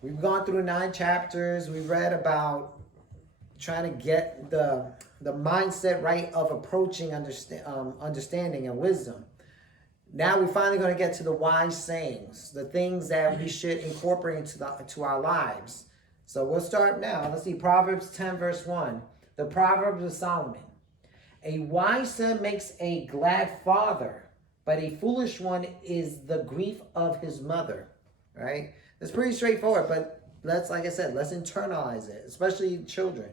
We've gone through 9 chapters. We've read about trying to get the mindset right of approaching understanding and wisdom. Now we're finally going to get to the wise sayings, the things that we should incorporate into our lives. So we'll start now. Let's see, Proverbs 10, verse 1. The Proverbs of Solomon. A wise son makes a glad father, but a foolish one is the grief of his mother. Right? It's pretty straightforward, but like I said, let's internalize it, especially children.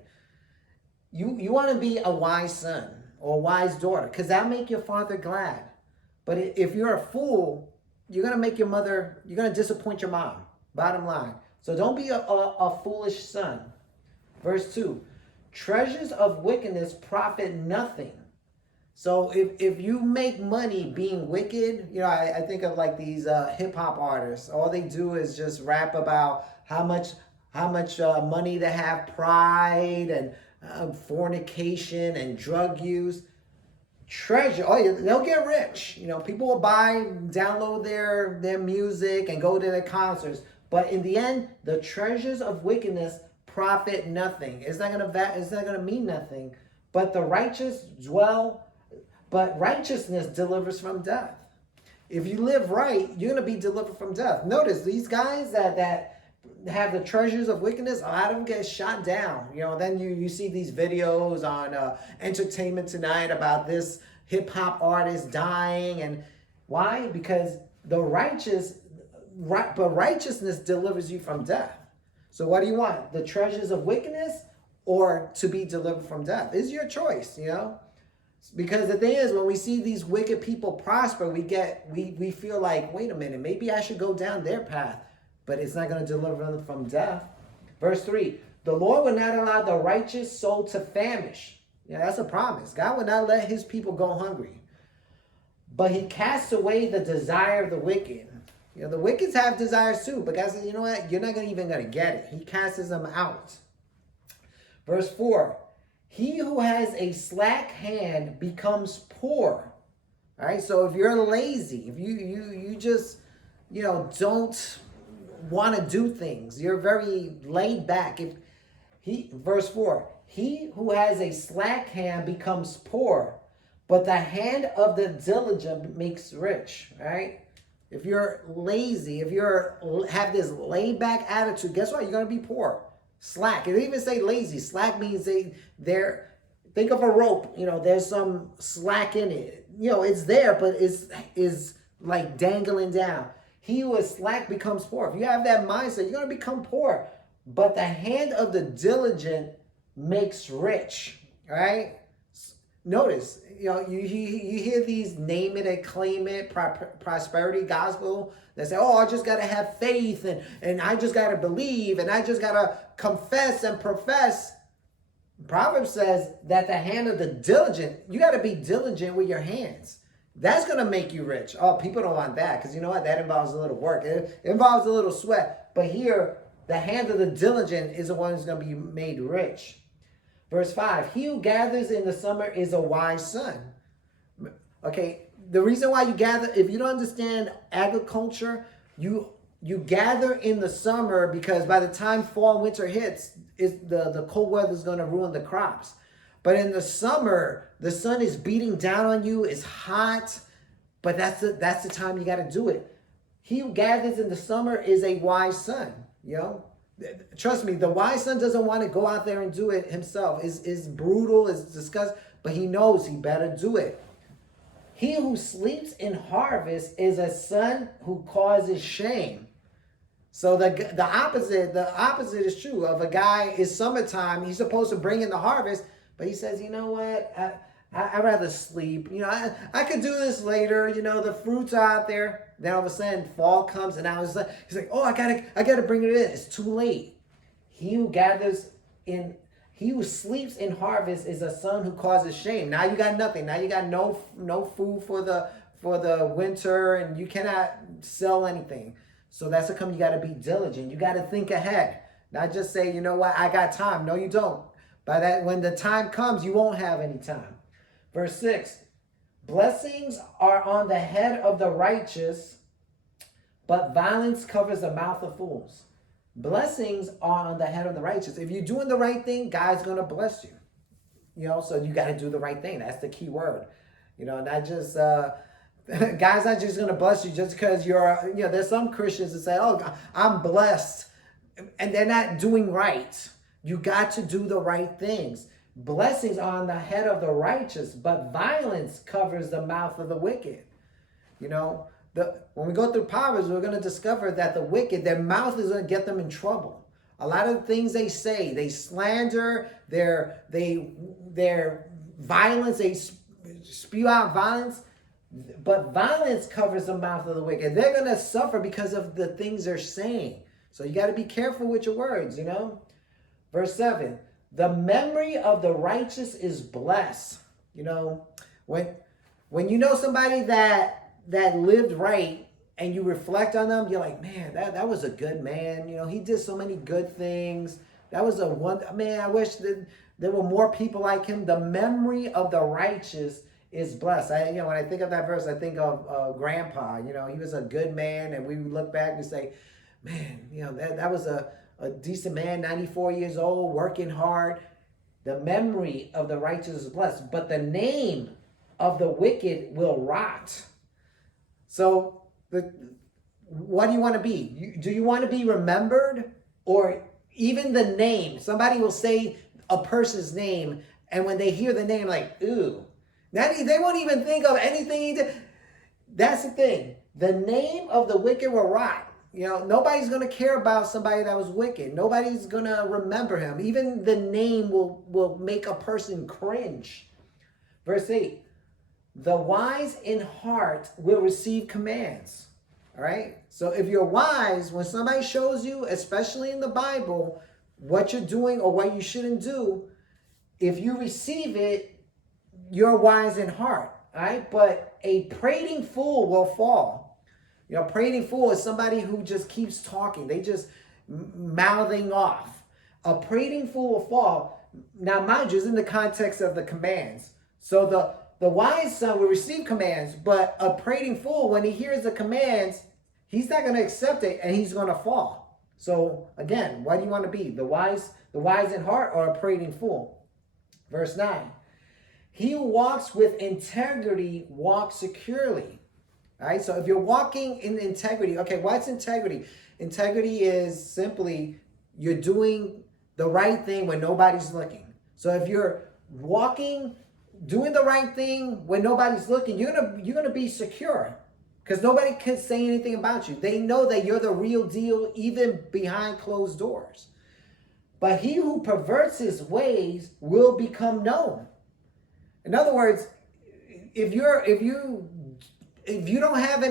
You want to be a wise son or a wise daughter, because that'll make your father glad. But if you're a fool, you're going to make your mother, you're going to disappoint your mom, bottom line. So don't be a foolish son. Verse 2, treasures of wickedness profit nothing. So if you make money being wicked, I think of like these hip hop artists. All they do is just rap about how much money they have, pride and fornication and drug use. Treasure, they'll get rich. People will download their music and go to their concerts. But in the end, the treasures of wickedness profit nothing. It's not gonna mean nothing. But righteousness delivers from death. If you live right, you're going to be delivered from death. Notice these guys that have the treasures of wickedness, a lot of them get shot down. Then you see these videos on Entertainment Tonight about this hip hop artist dying. And why? Because righteousness delivers you from death. So what do you want? The treasures of wickedness or to be delivered from death? It's your choice, Because the thing is, when we see these wicked people prosper, we feel like, wait a minute, maybe I should go down their path. But it's not going to deliver them from death. Verse 3, the Lord will not allow the righteous soul to famish. That's a promise. God will not let his people go hungry. But he casts away the desire of the wicked. The wicked have desires too. But God says, you know what? You're not even going to get it. He casts them out. Verse 4, he who has a slack hand becomes poor. All right. So if you're lazy, if you just, don't want to do things, you're very laid back. Verse 4, he who has a slack hand becomes poor, but the hand of the diligent makes rich. Right. If you're lazy, if have this laid back attitude, guess what? You're going to be poor. Slack. It didn't even say lazy. Slack means they're think of a rope. There's some slack in it. It's there, but is like dangling down. He who is slack becomes poor. If you have that mindset, you're going to become poor. But the hand of the diligent makes rich. Right? Notice, you hear these name it and claim it prosperity gospel that say, I just got to have faith and I just got to believe and I just got to confess and profess. Proverbs says that the hand of the diligent, you got to be diligent with your hands. That's going to make you rich. Oh, people don't want that because you know what? That involves a little work. It involves a little sweat. But here, the hand of the diligent is the one who's going to be made rich. Verse 5, he who gathers in the summer is a wise son. Okay, the reason why you gather, if you don't understand agriculture, you gather in the summer because by the time fall and winter hits, the cold weather is going to ruin the crops. But in the summer, the sun is beating down on you, it's hot, but that's the time you got to do it. He who gathers in the summer is a wise son, Trust me, the wise son doesn't want to go out there and do it himself. It's brutal, it's disgusting, but he knows he better do it. He who sleeps in harvest is a son who causes shame. So the opposite is true. Of a guy is summertime, he's supposed to bring in the harvest, but he says, you know what, I'd rather sleep. I could do this later. The fruits are out there. Then all of a sudden, fall comes, and he's like, I gotta bring it in. It's too late. He who sleeps in harvest is a son who causes shame. Now you got nothing. Now you got no food for the winter, and you cannot sell anything. So that's how come you got to be diligent. You got to think ahead, not just say, you know what, I got time. No, you don't. When the time comes, you won't have any time. Verse 6, blessings are on the head of the righteous, but violence covers the mouth of fools. Blessings are on the head of the righteous. If you're doing the right thing, God's going to bless you. So you got to do the right thing. That's the key word. Not just, God's not just going to bless you just because there's some Christians that say, oh, I'm blessed, and they're not doing right. You got to do the right things. Blessings are on the head of the righteous, but violence covers the mouth of the wicked. When we go through Proverbs, we're going to discover that the wicked, their mouth is going to get them in trouble. A lot of things they say, they slander, their violence, they spew out violence, but violence covers the mouth of the wicked. They're going to suffer because of the things they're saying. So you got to be careful with your words, Verse 7, the memory of the righteous is blessed. When you know somebody that lived right, and you reflect on them, you're like, man, that was a good man. He did so many good things. That was man, I wish that there were more people like him. The memory of the righteous is blessed. When I think of that verse, I think of Grandpa. He was a good man, and we look back and say, man, that was a decent man, 94 years old, working hard. The memory of the righteous is blessed, but the name of the wicked will rot. So, what do you want to be? Do you want to be remembered? Or even the name? Somebody will say a person's name, and when they hear the name, like, ooh. They won't even think of anything he did. That's the thing. The name of the wicked will rot. Nobody's going to care about somebody that was wicked. Nobody's going to remember him. Even the name will make a person cringe. Verse 8. The wise in heart will receive commands. All right? So if you're wise, when somebody shows you, especially in the Bible, what you're doing or what you shouldn't do, if you receive it, you're wise in heart. All right? But a prating fool will fall. Prating fool is somebody who just keeps talking. They just mouthing off. A prating fool will fall. Now, mind you, it's in the context of the commands. So the wise son will receive commands, but a prating fool, when he hears the commands, he's not going to accept it, and he's going to fall. So again, what do you want to be? The wise in heart, or a prating fool? Verse 9. He who walks with integrity walks securely. All right. So if you're walking in integrity, okay, what's integrity? Integrity is simply you're doing the right thing when nobody's looking. So if you're doing the right thing when nobody's looking, you're gonna be secure, because nobody can say anything about you. They know that you're the real deal, even behind closed doors. But he who perverts his ways will become known. In other words, if you don't have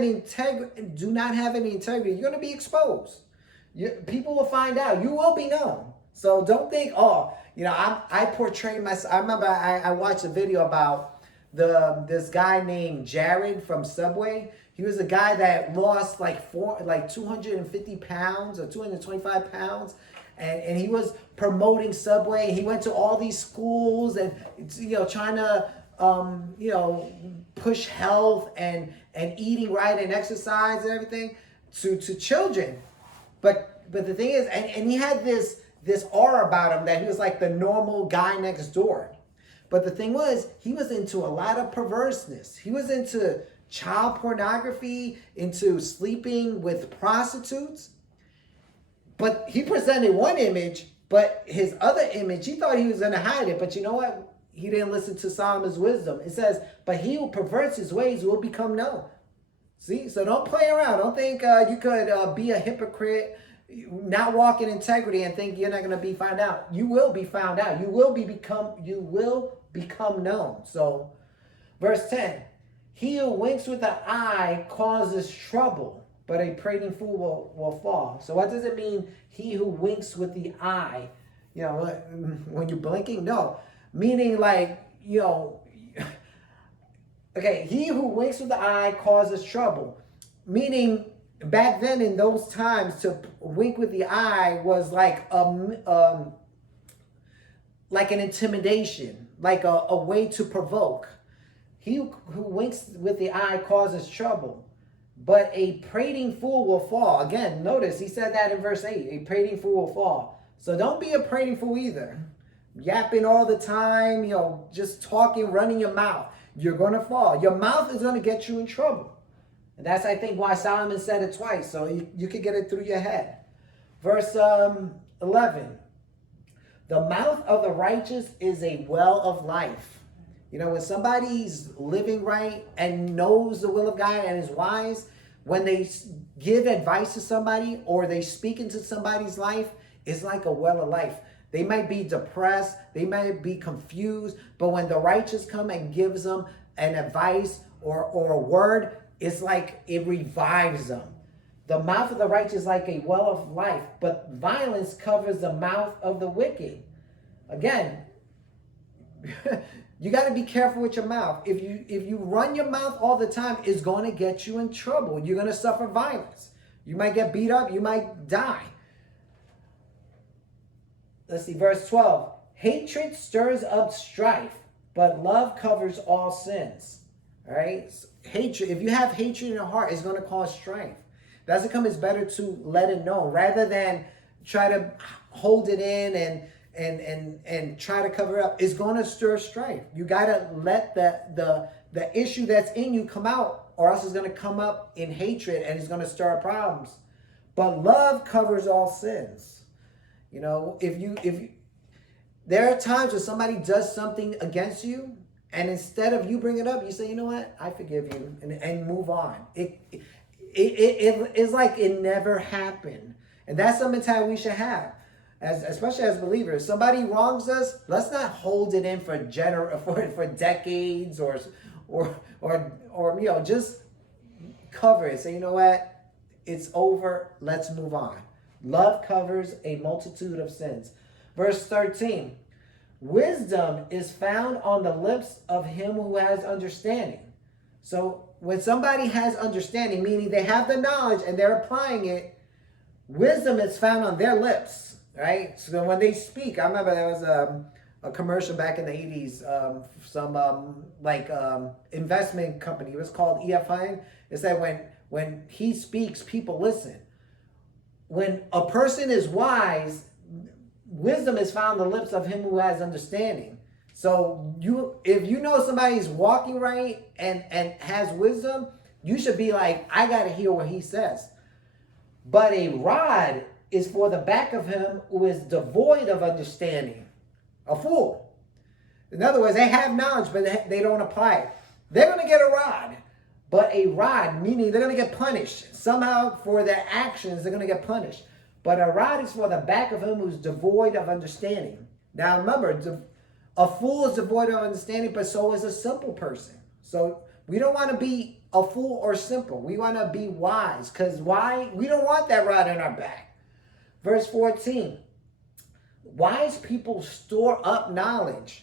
do not have any integrity, you're gonna be exposed. People will find out. You will be known. So don't think, I portray myself. I remember I watched a video about this guy named Jared from Subway. He was a guy that lost like 250 pounds or 225 pounds. And he was promoting Subway. He went to all these schools and, trying to, push health and eating right and exercise and everything to children. But the thing is, and he had this aura about him that he was like the normal guy next door. But the thing was, he was into a lot of perverseness. He was into child pornography, into sleeping with prostitutes. But he presented one image, but his other image, he thought he was going to hide it. But you know what? He didn't listen to Solomon's wisdom. It says, but he who perverts his ways will become known. See? So don't play around. Don't think you could be a hypocrite, not walk in integrity, and think you're not going to be found out. You will be found out. You will become known. So, verse 10, he who winks with the eye causes trouble, but a prating fool will fall. So what does it mean, he who winks with the eye? When you're blinking? No. Meaning okay, he who winks with the eye causes trouble. Meaning, back then in those times, to wink with the eye was like an intimidation, like a way to provoke. He who winks with the eye causes trouble. but a prating fool will fall. Again, notice he said that in verse 8. A prating fool will fall. So don't be a prating fool either. Yapping all the time, just talking, running your mouth. You're going to fall. Your mouth is going to get you in trouble. And that's, I think, why Solomon said it twice, so you could get it through your head. Verse 11. The mouth of the righteous is a well of life. When somebody's living right and knows the will of God and is wise, when they give advice to somebody or they speak into somebody's life, it's like a well of life. They might be depressed, they might be confused, but when the righteous come and gives them an advice or a word, it's like it revives them. The mouth of the righteous is like a well of life, but violence covers the mouth of the wicked. Again, you got to be careful with your mouth. If you run your mouth all the time, it's going to get you in trouble. You're going to suffer violence. You might get beat up. You might die. Let's see, verse 12. Hatred stirs up strife, but love covers all sins. All right? Hatred, if you have hatred in your heart, it's going to cause strife. That's how come it's better to let it know rather than try to hold it in and try to cover it up. It's going to stir strife. You got to let the issue that's in you come out, or else it's going to come up in hatred and it's going to stir up problems. But love covers all sins. If you there are times when somebody does something against you, and instead of you bring it up, you say, you know what, I forgive you, and move on. It's like it never happened. And that's the mentality we should have, especially as believers. Somebody wrongs us, let's not hold it in for decades or just cover it. Say, you know what, it's over, let's move on. Love covers a multitude of sins. Verse 13, wisdom is found on the lips of him who has understanding. So when somebody has understanding, meaning they have the knowledge and they're applying it, wisdom is found on their lips, right? So when they speak, I remember there was a commercial back in the 80s, some investment company. It was called EFI. It said when he speaks, people listen. When a person is wise, wisdom is found on the lips of him who has understanding. So if you know somebody's walking right and has wisdom, you should be like, I got to hear what he says. But a rod is for the back of him who is devoid of understanding. A fool. In other words, they have knowledge, but they don't apply it. They're going to get a rod. But a rod, meaning they're going to get punished. Somehow for their actions, they're going to get punished. But a rod is for the back of him who's devoid of understanding. Now remember, a fool is devoid of understanding, but so is a simple person. So we don't want to be a fool or simple. We want to be wise. Because why? We don't want that rod in our back. Verse 14. Wise people store up knowledge.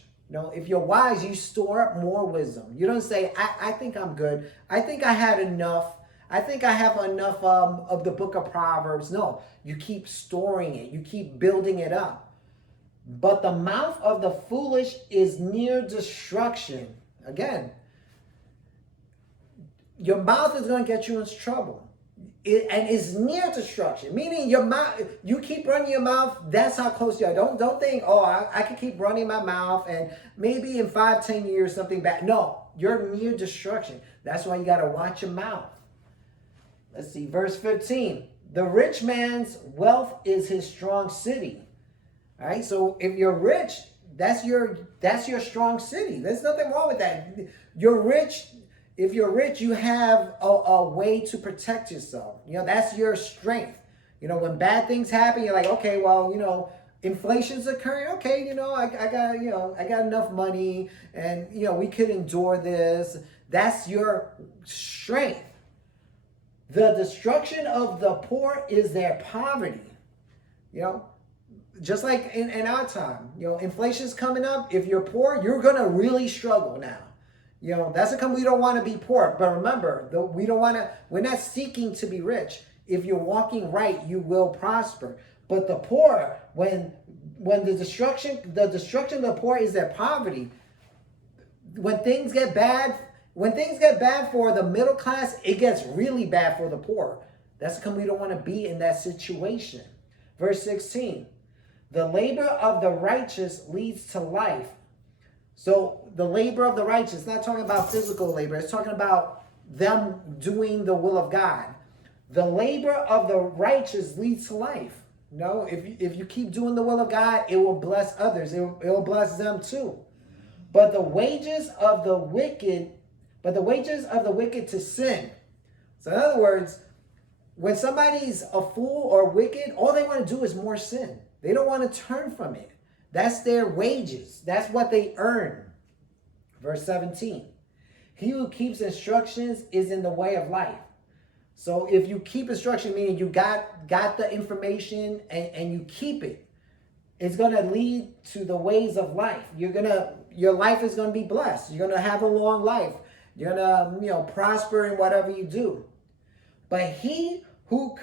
If you're wise, you store up more wisdom. You don't say, I think I'm good. I think I had enough. I think I have enough of the book of Proverbs. No, you keep storing it. You keep building it up. But the mouth of the foolish is near destruction. Again, your mouth is going to get you in trouble. And it's near destruction, meaning your mouth, you keep running your mouth, that's how close you are. Don't think, I can keep running my mouth and maybe in 5-10 years something bad. No, you're near destruction. That's why you got to watch your mouth. Let's see, verse 15. The rich man's wealth is his strong city. All right, so if you're rich, that's your strong city. There's nothing wrong with that. You're rich. If you're rich, you have a way to protect yourself. That's your strength. When bad things happen, you're like, okay, well, inflation's occurring. Okay, I got enough money, and we could endure this. That's your strength. The destruction of the poor is their poverty. Just like in our time, inflation's coming up. If you're poor, you're gonna really struggle now. That's how come we don't want to be poor. But remember, we're not seeking to be rich. If you're walking right, you will prosper. But the poor, when the destruction of the poor is their poverty, when things get bad When things get bad for the middle class, it gets really bad for the poor. That's because we don't want to be in that situation. Verse 16, the labor of the righteous leads to life. So the labor of the righteous, it's not talking about physical labor. It's talking about them doing the will of God. The labor of the righteous leads to life. You know, if you keep doing the will of God, it will bless others. It will bless them too. But the wages of the wicked to sin. So in other words, when somebody's a fool or wicked, all they want to do is more sin. They don't want to turn from it. That's their wages. That's what they earn. Verse 17. He who keeps instructions is in the way of life. So if you keep instruction, meaning you got the information and you keep it, it's going to lead to the ways of life. Your life is going to be blessed. You're going to have a long life. You're going to, prosper in whatever you do. But he who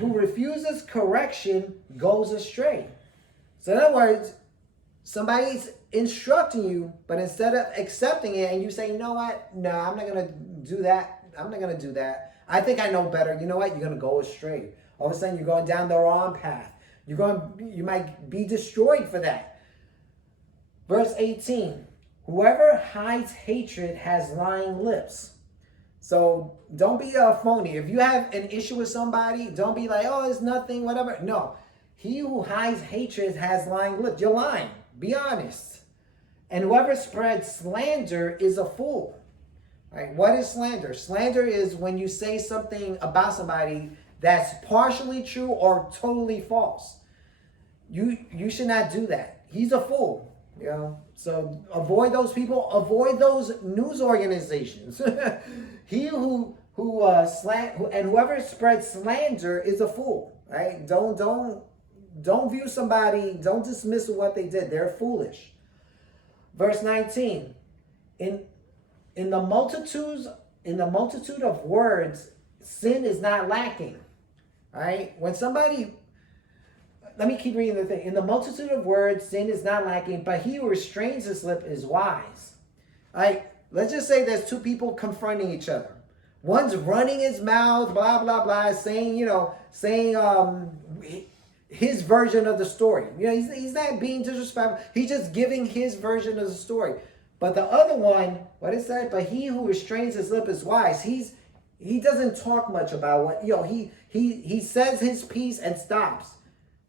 refuses correction goes astray. So in other words, somebody's instructing you, but instead of accepting it and you say, you know what? No, I'm not going to do that. I'm not going to do that. I think I know better. You know what? You're going to go astray. All of a sudden, you're going down the wrong path. You might be destroyed for that. Verse 18, whoever hides hatred has lying lips. So don't be a phony. If you have an issue with somebody, don't be like, oh, it's nothing, whatever. No. He who hides hatred has lying lips. You're lying. Be honest. And whoever spreads slander is a fool. Right? What is slander? Slander is when you say something about somebody that's partially true or totally false. You should not do that. He's a fool. So avoid those people. Avoid those news organizations. He and whoever spreads slander is a fool. Right? Don't view somebody. Don't dismiss what they did. They're foolish. Verse 19. In the multitude of words, sin is not lacking. Right? Let me keep reading the thing. In the multitude of words, sin is not lacking, but he who restrains his lip is wise. Right? Let's just say there's two people confronting each other. One's running his mouth, blah, blah, blah, saying his version of the story. He's not being disrespectful. He's just giving his version of the story. But the other one, what it said, but he who restrains his lip is wise. He doesn't talk much about what, he says his piece and stops.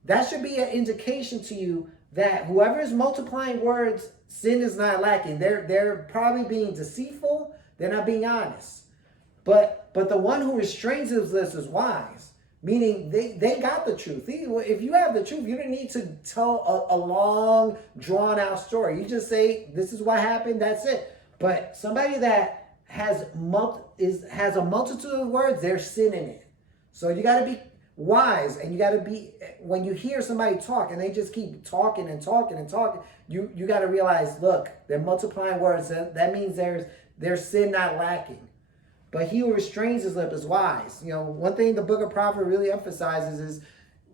That should be an indication to you that whoever is multiplying words, sin is not lacking. They're probably being deceitful. They're not being honest. But the one who restrains his lips is wise. Meaning they got the truth. If you have the truth, you don't need to tell a long, drawn-out story. You just say, this is what happened, that's it. But somebody that has a multitude of words, there's sin in it. So you got to be wise, and you got to be, when you hear somebody talk and they just keep talking and talking and talking, you got to realize, look, they're multiplying words. That means there's sin not lacking. But he who restrains his lip is wise. One thing the book of Proverbs really emphasizes is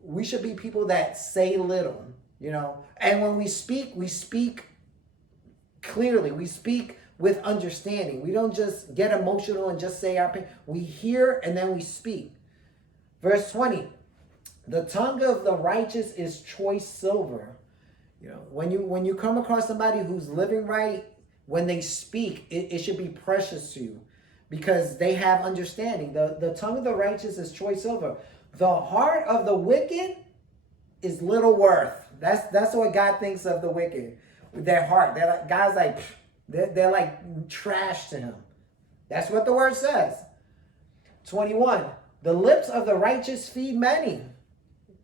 we should be people that say little, And when we speak clearly. We speak with understanding. We don't just get emotional and just say our pain. We hear and then we speak. Verse 20, the tongue of the righteous is choice silver. When you come across somebody who's living right, when they speak, it should be precious to you. Because they have understanding. The tongue of the righteous is choice silver. The heart of the wicked is little worth. That's what God thinks of the wicked. With their heart. God's like, they're like trash to him. That's what the word says. 21. The lips of the righteous feed many.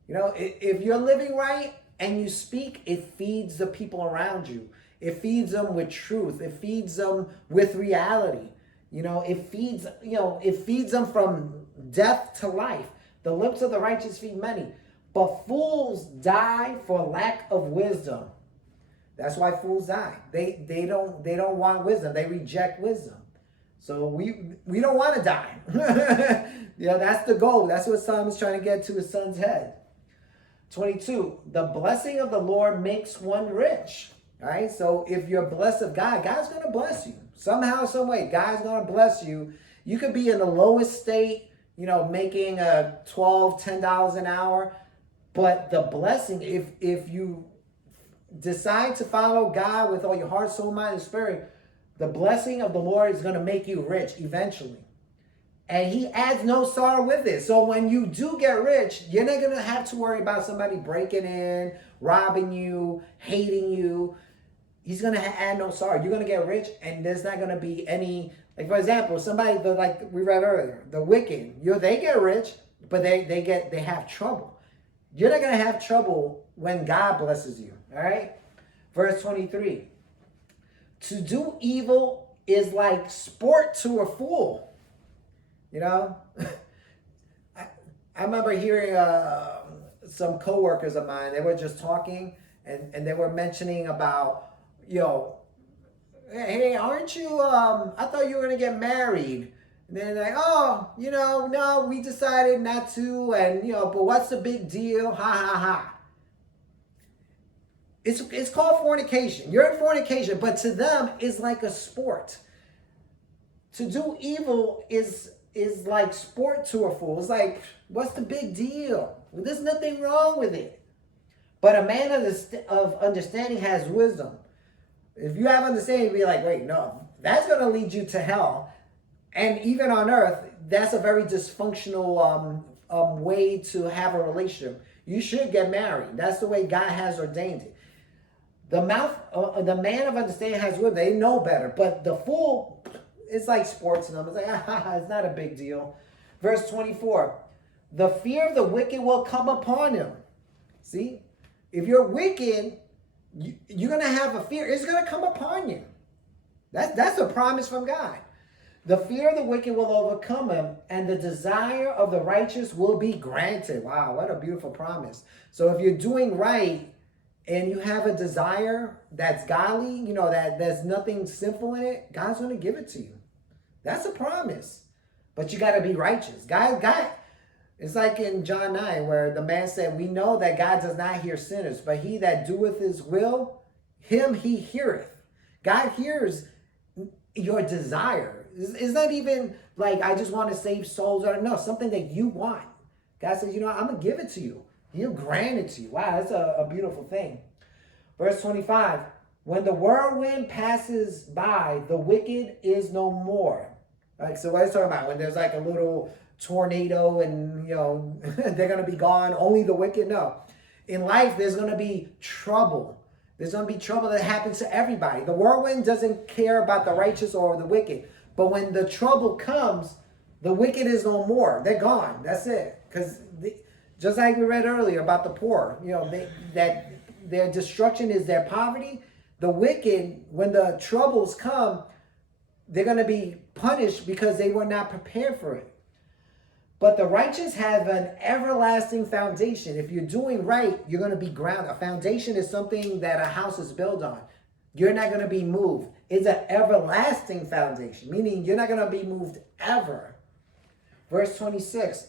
If you're living right and you speak, it feeds the people around you. It feeds them with truth. It feeds them with reality. It feeds them from death to life. The lips of the righteous feed many. But fools die for lack of wisdom. That's why fools die. They don't want wisdom. They reject wisdom. So we don't want to die. That's the goal. That's what Solomon's trying to get to his son's head. 22. The blessing of the Lord makes one rich. All right. So if you're blessed of God, God's going to bless you somehow, some way. God's going to bless you. You could be in the lowest state, making a $10 an hour, but the blessing, if you decide to follow God with all your heart, soul, mind, and spirit, the blessing of the Lord is going to make you rich eventually. And he adds no sorrow with it. So when you do get rich, you're not going to have to worry about somebody breaking in, robbing you, hating you. He's going to add no sorrow. You're going to get rich, and there's not going to be any, like, for example, somebody, like we read earlier, the wicked, they get rich, but they have trouble. You're not going to have trouble when God blesses you. All right? Verse 23. To do evil is like sport to a fool. I remember hearing some coworkers of mine, they were just talking and they were mentioning about, hey, aren't you, I thought you were going to get married. And then like, oh, no, we decided not to. And, but what's the big deal? Ha, ha, ha. It's called fornication. You're in fornication, but to them, it's like a sport. To do evil is like sport to a fool. It's like, what's the big deal? Well, there's nothing wrong with it. But a man of understanding has wisdom. If you have understanding, you'll be like, wait, no, that's going to lead you to hell. And even on earth, that's a very dysfunctional way to have a relationship. You should get married. That's the way God has ordained it. The man of understanding has wisdom. They know better. But the fool, it's like sports to them. It's like, it's not a big deal. Verse 24. The fear of the wicked will come upon him. See? If you're wicked, you're going to have a fear. It's going to come upon you. That's a promise from God. The fear of the wicked will overcome him, and the desire of the righteous will be granted. Wow, what a beautiful promise. So if you're doing right, and you have a desire that's godly, that there's nothing sinful in it, God's going to give it to you. That's a promise. But you got to be righteous. God, it's like in John 9 where the man said, we know that God does not hear sinners, but he that doeth his will, him he heareth. God hears your desire. It's not even like, I just want to save souls. No, something that you want. God says, I'm going to give it to you. He'll grant it to you. Wow, that's a beautiful thing. Verse 25. When the whirlwind passes by, the wicked is no more. Like, so what is talking about? When there's like a little tornado and, they're going to be gone, only the wicked? No. In life, there's going to be trouble. There's going to be trouble that happens to everybody. The whirlwind doesn't care about the righteous or the wicked. But when the trouble comes, the wicked is no more. They're gone. That's it. Because just like we read earlier about the poor, that their destruction is their poverty. The wicked, when the troubles come, they're going to be punished because they were not prepared for it. But the righteous have an everlasting foundation. If you're doing right, you're going to be grounded. A foundation is something that a house is built on. You're not going to be moved. It's an everlasting foundation, meaning you're not going to be moved ever. Verse 26.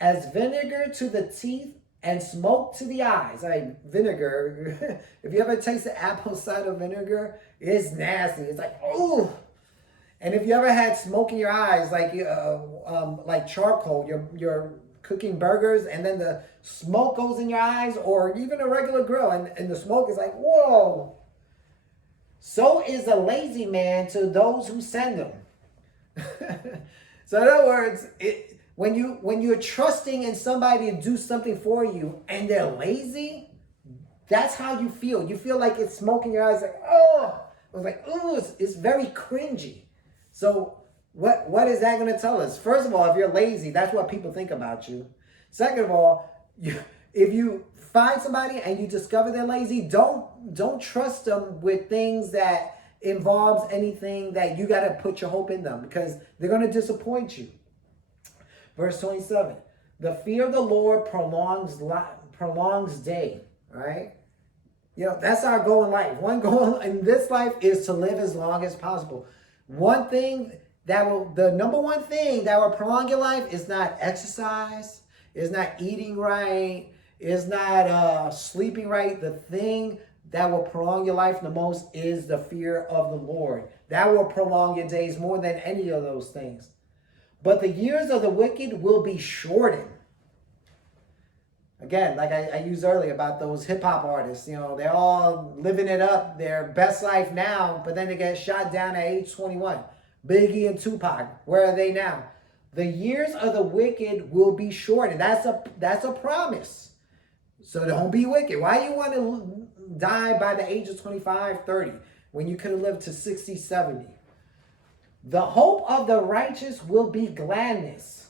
As vinegar to the teeth and smoke to the eyes. Like vinegar, if you ever tasted apple cider vinegar, it's nasty. It's like, oh. And if you ever had smoke in your eyes, like charcoal, you're cooking burgers and then the smoke goes in your eyes, or even a regular grill and the smoke is like, whoa. So is a lazy man to those who send him. So in other words, when you're trusting in somebody to do something for you and they're lazy, that's how you feel. You feel like it's smoke in your eyes, like, oh. I was like, oh, it's very cringy. So what is that going to tell us? First of all, if you're lazy, that's what people think about you. Second of all, if you find somebody and you discover they're lazy, don't trust them with things that involves anything that you got to put your hope in them, because they're going to disappoint you. Verse 27, the fear of the Lord prolongs day, right? That's our goal in life. One goal in this life is to live as long as possible. The number one thing that will prolong your life is not exercise, is not eating right, is not sleeping right. The thing that will prolong your life the most is the fear of the Lord. That will prolong your days more than any of those things. But the years of the wicked will be shortened. Again, like I used earlier about those hip hop artists, they're all living it up, their best life now, but then they get shot down at age 21. Biggie and Tupac, where are they now? The years of the wicked will be shortened. That's a promise. So don't be wicked. Why you want to die by the age of 25, 30, when you could have lived to 60, 70? The hope of the righteous will be gladness.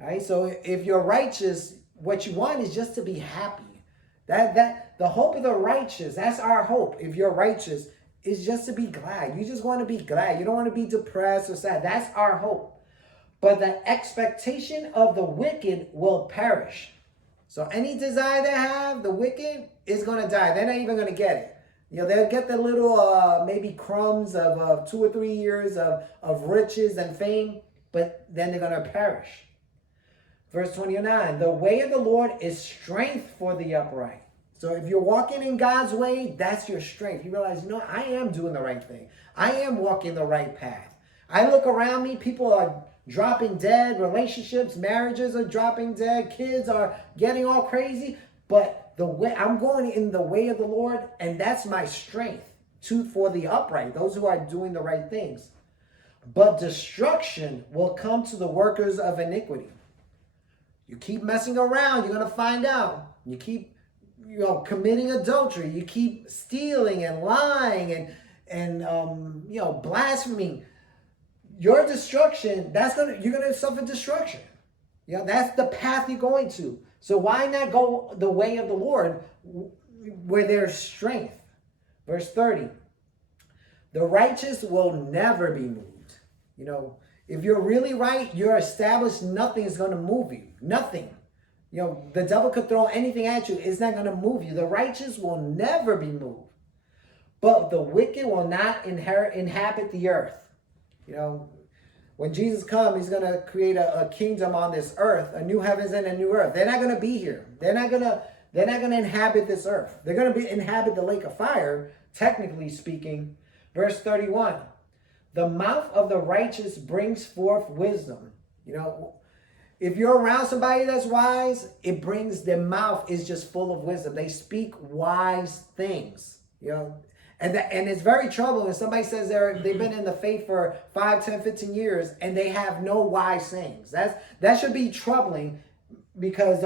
Right? So if you're righteous, what you want is just to be happy. That the hope of the righteous, that's our hope. If you're righteous, is just to be glad. You just want to be glad. You don't want to be depressed or sad. That's our hope. But the expectation of the wicked will perish. So any desire they have, the wicked is going to die. They're not even going to get it. They'll get the little maybe crumbs of 2 or 3 years of riches and fame, but then they're going to perish. Verse 29, the way of the Lord is strength for the upright. So if you're walking in God's way, that's your strength. You realize, I am doing the right thing. I am walking the right path. I look around me, people are dropping dead, relationships, marriages are dropping dead, kids are getting all crazy, but the way I'm going in the way of the Lord, and that's my strength for the upright, those who are doing the right things. But destruction will come to the workers of iniquity. You keep messing around, you're going to find out. You keep committing adultery, you keep stealing and lying and blaspheming. Your destruction, you're going to suffer destruction. That's the path you're going to. So why not go the way of the Lord where there's strength? Verse 30, the righteous will never be moved. If you're really right, you're established, nothing is going to move you. Nothing. The devil could throw anything at you. It's not going to move you. The righteous will never be moved. But the wicked will not inhabit the earth. When Jesus comes, he's going to create a kingdom on this earth, a new heavens and a new earth. They're not going to be here. They're not going to inhabit this earth. They're going to inhabit the lake of fire, technically speaking. Verse 31, the mouth of the righteous brings forth wisdom. If you're around somebody that's wise, their mouth is just full of wisdom. They speak wise things, And it's very troubling when somebody says they've been in the faith for 5, 10, 15 years and they have no wise sayings. That should be troubling because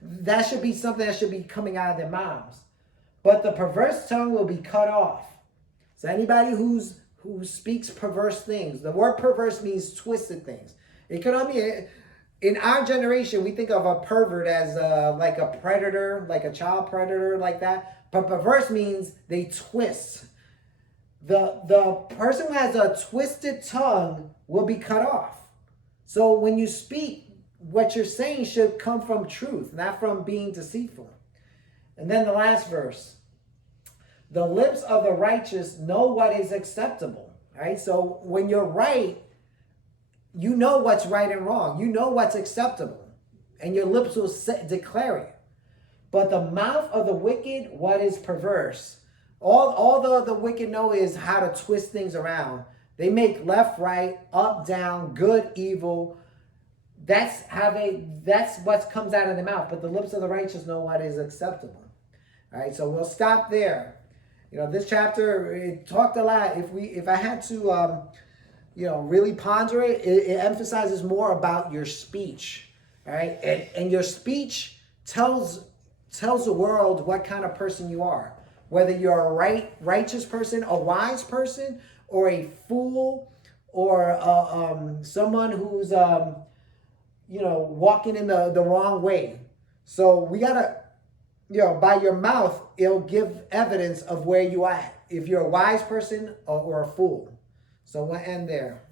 that should be something that should be coming out of their mouths. But the perverse tongue will be cut off. So anybody who speaks perverse things, the word perverse means twisted things. It could only in our generation, we think of a pervert as like a predator, like a child predator, like that. But perverse means they twist. The person who has a twisted tongue will be cut off. So when you speak, what you're saying should come from truth, not from being deceitful. And then the last verse. The lips of the righteous know what is acceptable. Right? So when you're right, you know what's right and wrong. You know what's acceptable. And your lips will declare it. But the mouth of the wicked, what is perverse? All the wicked know is how to twist things around. They make left, right, up, down, good, evil. That's what comes out of their mouth. But the lips of the righteous know what is acceptable. All right, so we'll stop there. This chapter, it talked a lot. If I had to really ponder it, it emphasizes more about your speech. All right, and your speech tells the world what kind of person you are. Whether you're a righteous person, a wise person, or a fool, or someone who's walking in the wrong way. So we gotta, by your mouth, it'll give evidence of where you are. If you're a wise person or a fool. So we'll end there.